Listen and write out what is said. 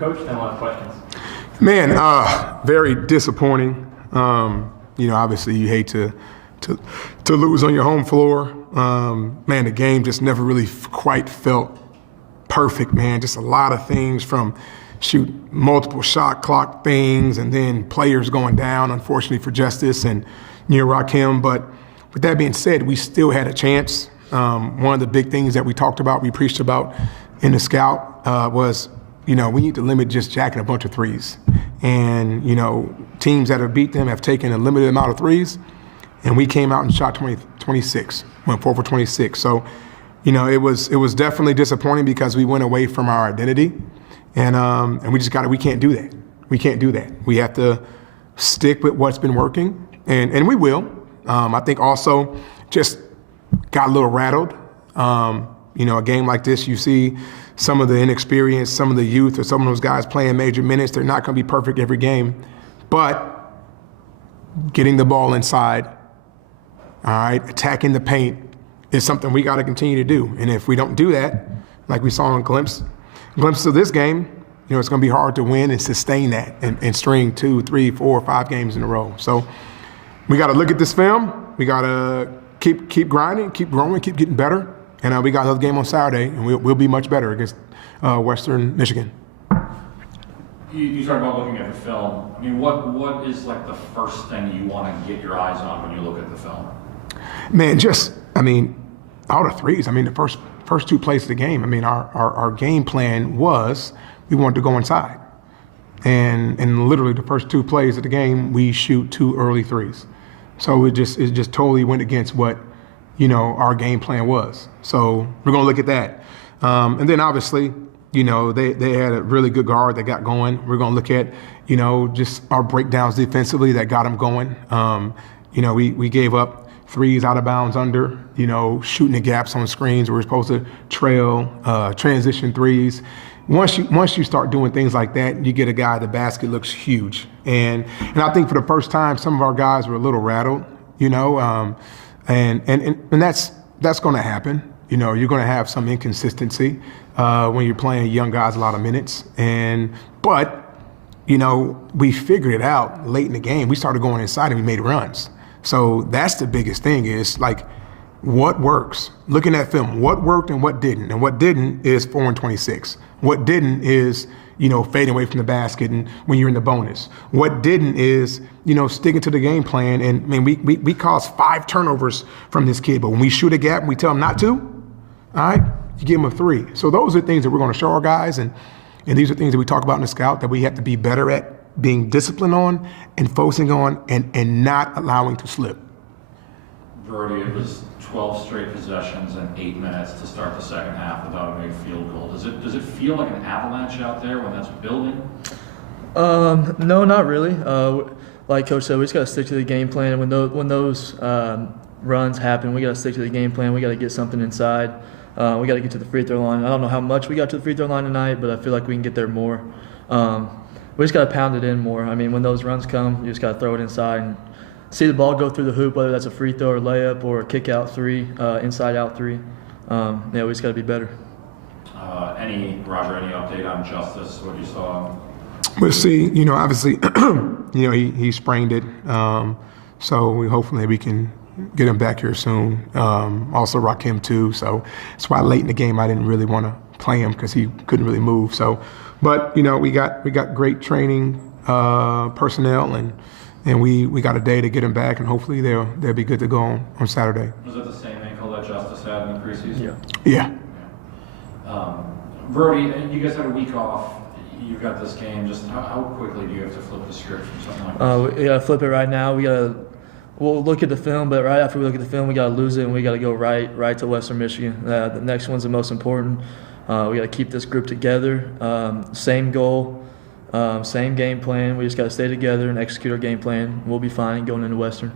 Coach, then we'll have questions. Man, very disappointing. Obviously you hate to lose on your home floor. Man, the game just never really quite felt perfect, man. Just a lot of things from multiple shot clock things and then players going down, unfortunately for Justice and Rakim. But with that being said, we still had a chance. One of the big things that we talked about, we preached about in the scout was, we need to limit just jacking a bunch of threes. And, teams that have beat them have taken a limited amount of threes. And we came out and shot 26, went 4 for 26. So, it was definitely disappointing because we went away from our identity. And we can't do that. We can't do that. We have to stick with what's been working, and we will. I think also just got a little rattled. A game like this, you see some of the inexperience, some of the youth, or some of those guys playing major minutes. They're not going to be perfect every game, but getting the ball inside, all right, attacking the paint is something we got to continue to do. And if we don't do that, like we saw in glimpses of this game, it's going to be hard to win and sustain that and string 2, 3, 4, 5 games in a row. So we got to look at this film. We got to keep grinding, keep growing, keep getting better. And we got another game on Saturday, and we'll be much better against Western Michigan. You talked about looking at the film. I mean, what is like the first thing you want to get your eyes on when you look at the film? Man, all the threes. The first 2 plays of the game. Our game plan was we wanted to go inside. And literally the first 2 plays of the game, we shoot 2 early threes. So it just totally went against what, our game plan was. So we're going to look at that. And then obviously, they had a really good guard that got going. We're going to look at, just our breakdowns defensively that got them going. We gave up threes out of bounds under, shooting the gaps on screens. We're supposed to trail, transition threes. Once you start doing things like that, you get a guy, the basket looks huge. And I think for the first time, some of our guys were a little rattled, and that's going to happen. You're going to have some inconsistency when you're playing young guys a lot of minutes. But we figured it out late in the game. We started going inside and we made runs. So that's the biggest thing is like what works. Looking at film, what worked and what didn't. And what didn't is 4 and 26. What didn't is, fading away from the basket and when you're in the bonus. What didn't is, sticking to the game plan. And we caused 5 turnovers from this kid. But when we shoot a gap and we tell him not to, all right, you give him a 3. So those are things that we're going to show our guys. And these are things that we talk about in the scout that we have to be better at being disciplined on and focusing on and not allowing to slip. Brody, it was 12 straight possessions and 8 minutes to start the second half without a big field goal. Does it feel like an avalanche out there when that's building? No, not really. Like Coach said, we just got to stick to the game plan. And when those runs happen, we got to stick to the game plan. We got to get something inside. We got to get to the free throw line. I don't know how much we got to the free throw line tonight, but I feel like we can get there more. We just got to pound it in more. When those runs come, you just got to throw it inside and see the ball go through the hoop, whether that's a free throw or layup or a kick out 3, inside out 3. We just got to be better. Roger, any update on Justice, what you saw? We'll see. Obviously, he sprained it. So hopefully we can get him back here soon. Also Rakim too. So that's why late in the game I didn't really want to play him because he couldn't really move. So, but we got great training personnel and we got a day to get him back and hopefully they'll be good to go on Saturday. Was it the same ankle that Justice had in the preseason? Yeah. Brody, you guys had a week off. You've got this game. Just how quickly do you have to flip the script from something like this? We got to flip it right now. We'll look at the film, but right after we look at the film, we got to lose it and we got to go right to Western Michigan. The next one's the most important. We got to keep this group together. Same goal, same game plan. We just got to stay together and execute our game plan. We'll be fine going into Western.